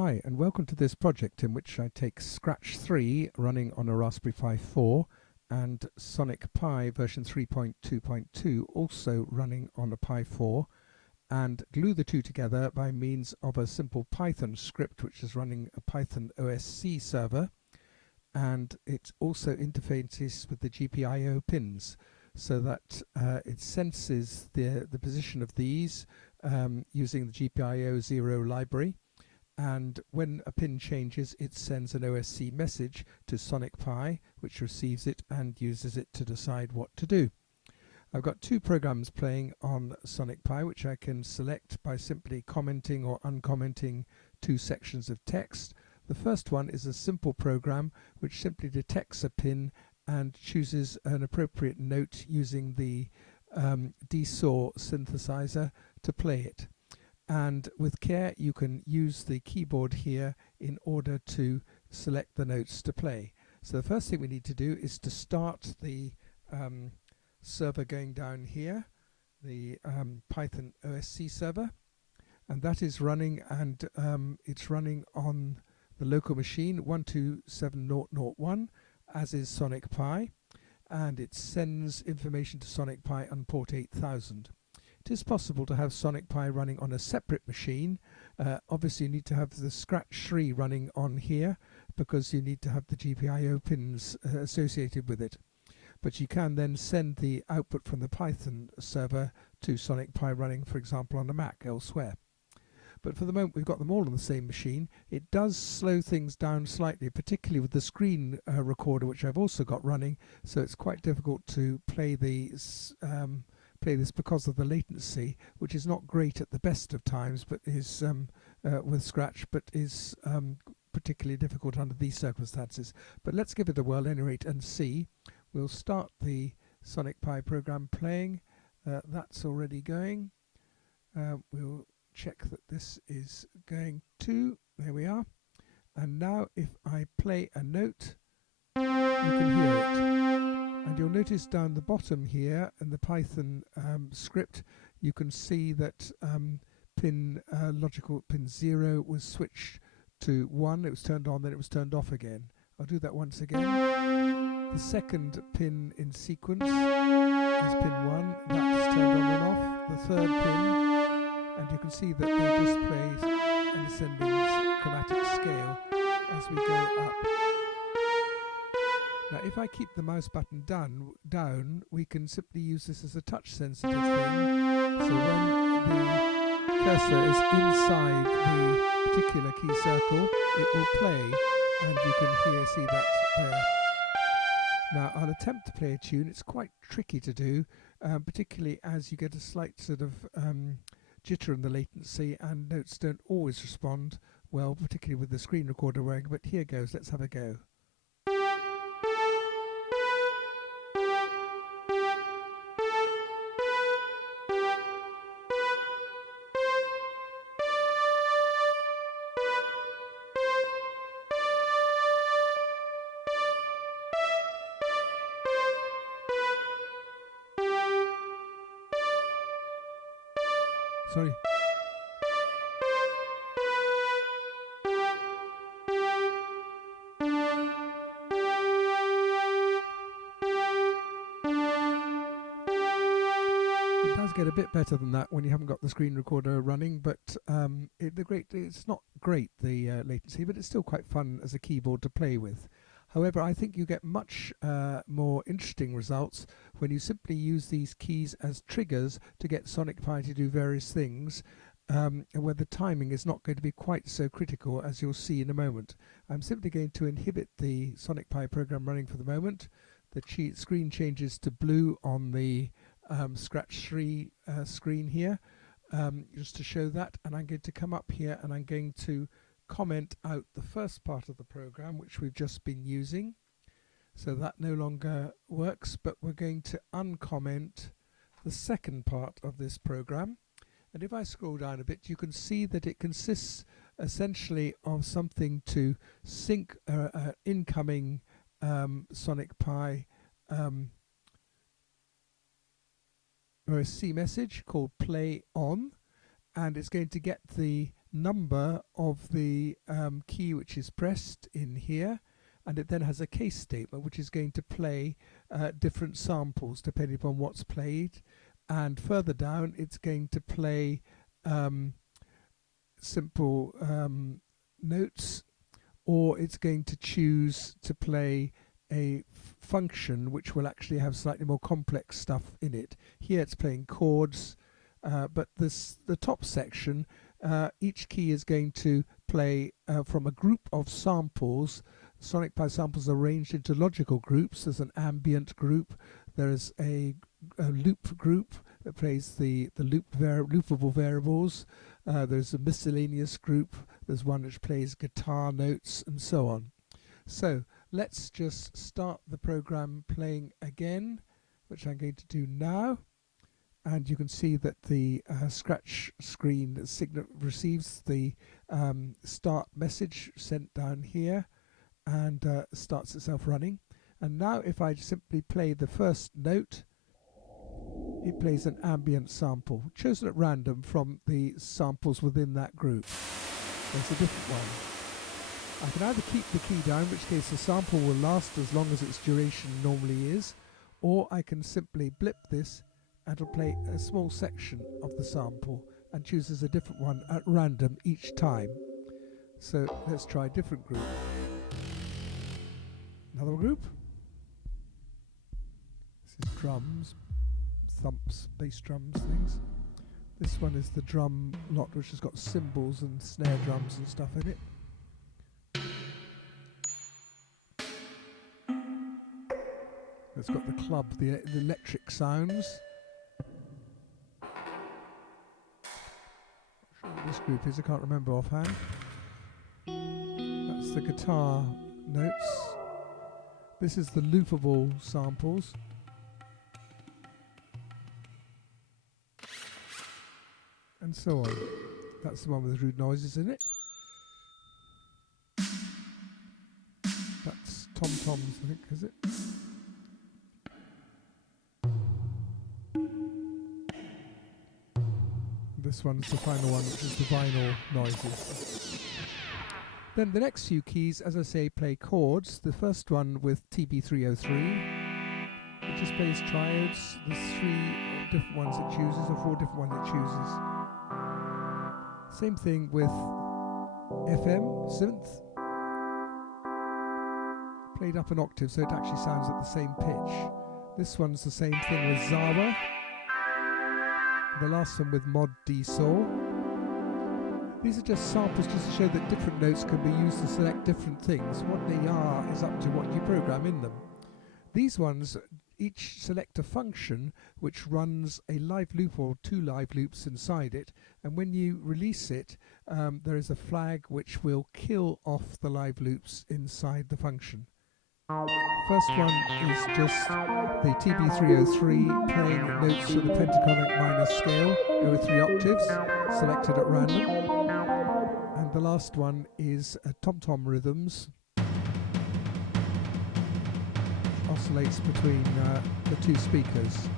Hi, and welcome to this project in which I take Scratch 3 running on a Raspberry Pi 4 and SonicPi version 3.2.2 also running on a Pi 4 and glue the two together by means of a simple Python script which is running a Python OSC server, and it also interfaces with the GPIO pins so that it senses the position of these using the GPIO 0 library. And when a pin changes, it sends an OSC message to SonicPi, which receives it and uses it to decide what to do. I've got two programs playing on SonicPi, which I can select by simply commenting or uncommenting two sections of text. The first one is a simple program which simply detects a pin and chooses an appropriate note using the DSAW synthesizer to play it. And with care you can use the keyboard here in order to select the notes to play. So the first thing we need to do is to start the server going down here, the Python OSC server, and that is running, and it's running on the local machine 127001, as is SonicPi, and it sends information to SonicPi on port 8000. It is possible to have SonicPi running on a separate machine. Obviously you need to have the scratch3 running on here because you need to have the GPIO pins associated with it. But you can then send the output from the Python server to SonicPi running, for example, on a Mac elsewhere. But for the moment we've got them all on the same machine. It does slow things down slightly, particularly with the screen recorder, which I've also got running, so it's quite difficult to play this because of the latency, which is not great at the best of times, but is with Scratch, but is particularly difficult under these circumstances. But let's give it a whirl, at any rate, and see. We'll start the SonicPi program playing. That's already going. We'll check that this is going too. There we are. And now if I play a note, you can hear it. And you'll notice down the bottom here in the Python script, you can see that logical pin 0 was switched to 1. It was turned on, then it was turned off again. I'll do that once again. The second pin in sequence is pin 1. That's turned on and off. The third pin, and you can see that they display an ascending chromatic scale as we go up. Now if I keep the mouse button down, we can simply use this as a touch sensitive thing. So when the cursor is inside the particular key circle, it will play, and you can see that there. Now I'll attempt to play a tune. It's quite tricky to do, particularly as you get a slight sort of jitter in the latency, and notes don't always respond well, particularly with the screen recorder working, but here goes, let's have a go. Sorry. It does get a bit better than that when you haven't got the screen recorder running, but it's not great, the latency, but it's still quite fun as a keyboard to play with. However, I think you get much more interesting results when you simply use these keys as triggers to get SonicPi to do various things, and where the timing is not going to be quite so critical, as you'll see in a moment. I'm simply going to inhibit the SonicPi program running for the moment. The screen changes to blue on the Scratch3 screen here, just to show that, and I'm going to come up here and I'm going to comment out the first part of the program which we've just been using, so that no longer works, but we're going to uncomment the second part of this program. And if I scroll down a bit, you can see that it consists essentially of something to sync incoming SonicPi OSC message called play on, and it's going to get the number of the key which is pressed in here, and it then has a case statement which is going to play different samples depending upon what's played, and further down it's going to play simple notes, or it's going to choose to play a function which will actually have slightly more complex stuff in it. Here it's playing chords, but the top section, each key is going to play from a group of samples. SonicPi samples are arranged into logical groups. There's an ambient group, there's a loop group that plays the loopable variables, there's a miscellaneous group, there's one which plays guitar notes, and so on. So let's just start the program playing again, which I'm going to do now. And you can see that the scratch screen signal receives the start message sent down here, and starts itself running. And now if I simply play the first note, it plays an ambient sample chosen at random from the samples within that group. There's a different one. I can either keep the key down, in which case the sample will last as long as its duration normally is, or I can simply blip this and it'll play a small section of the sample and chooses a different one at random each time. So let's try a different group. Another group. This is drums, thumps, bass drums, things. This one is the drum lot, which has got cymbals and snare drums and stuff in it. It's got the club, the electric sounds. Not sure what this group is, I can't remember offhand. That's the guitar notes. This is the loopable samples. And so on. That's the one with the rude noises in it. That's tom-toms, I think, is it? This one's the final one, which is the vinyl noises. Then the next few keys, as I say, play chords. The first one with TB303, it just plays triads. There's 3 different ones it chooses, or 4 different ones it chooses. Same thing with FM, synth. Played up an octave, so it actually sounds at the same pitch. This one's the same thing with Zawa. The last one with Mod D Saw. These are just samples just to show that different notes can be used to select different things. What they are is up to what you program in them. These ones each select a function which runs a live loop or 2 live loops inside it, and when you release it, there is a flag which will kill off the live loops inside the function. First one is just the TB303 playing notes to the pentatonic minor scale over 3 octaves, selected at random. And the last one is tom-tom rhythms, oscillates between the 2 speakers.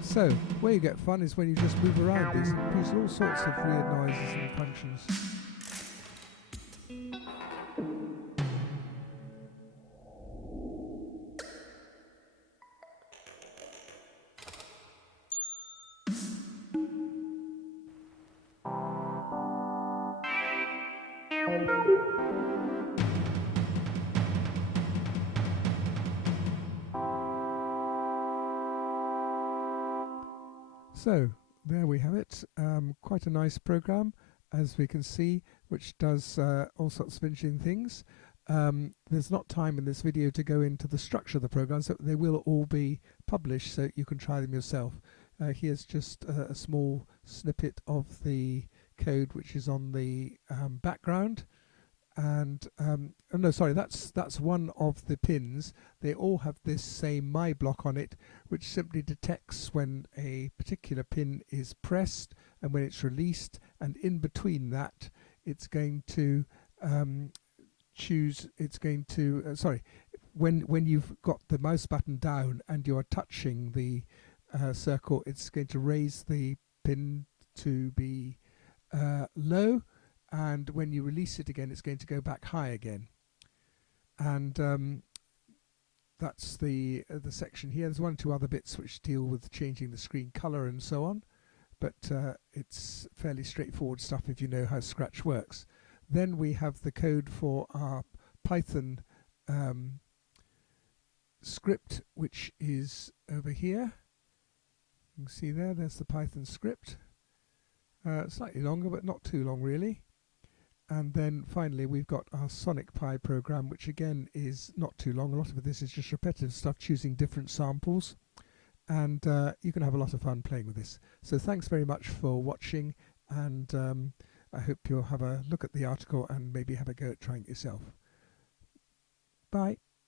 So, where you get fun is when you just move around these and produce all sorts of weird noises and functions. So there we have it, quite a nice program, as we can see, which does all sorts of interesting things. There's not time in this video to go into the structure of the program, so they will all be published so you can try them yourself. Here's just a small snippet of the code which is on the background. And oh no, sorry, that's one of the pins. They all have this same my block on it, which simply detects when a particular pin is pressed and when it's released, and in between that it's going to choose, it's going to when you've got the mouse button down and you are touching the circle, it's going to raise the pin to be low, and when you release it again it's going to go back high again. And that's the section here. There's one or two other bits which deal with changing the screen color and so on, but it's fairly straightforward stuff if you know how Scratch works. Then we have the code for our Python script, which is over here. You can see there's the Python script. Slightly longer, but not too long really. And then finally we've got our SonicPi program, which again is not too long. A lot of this is just repetitive stuff, choosing different samples, and you can have a lot of fun playing with this. So thanks very much for watching, and I hope you'll have a look at the article and maybe have a go at trying it yourself. Bye.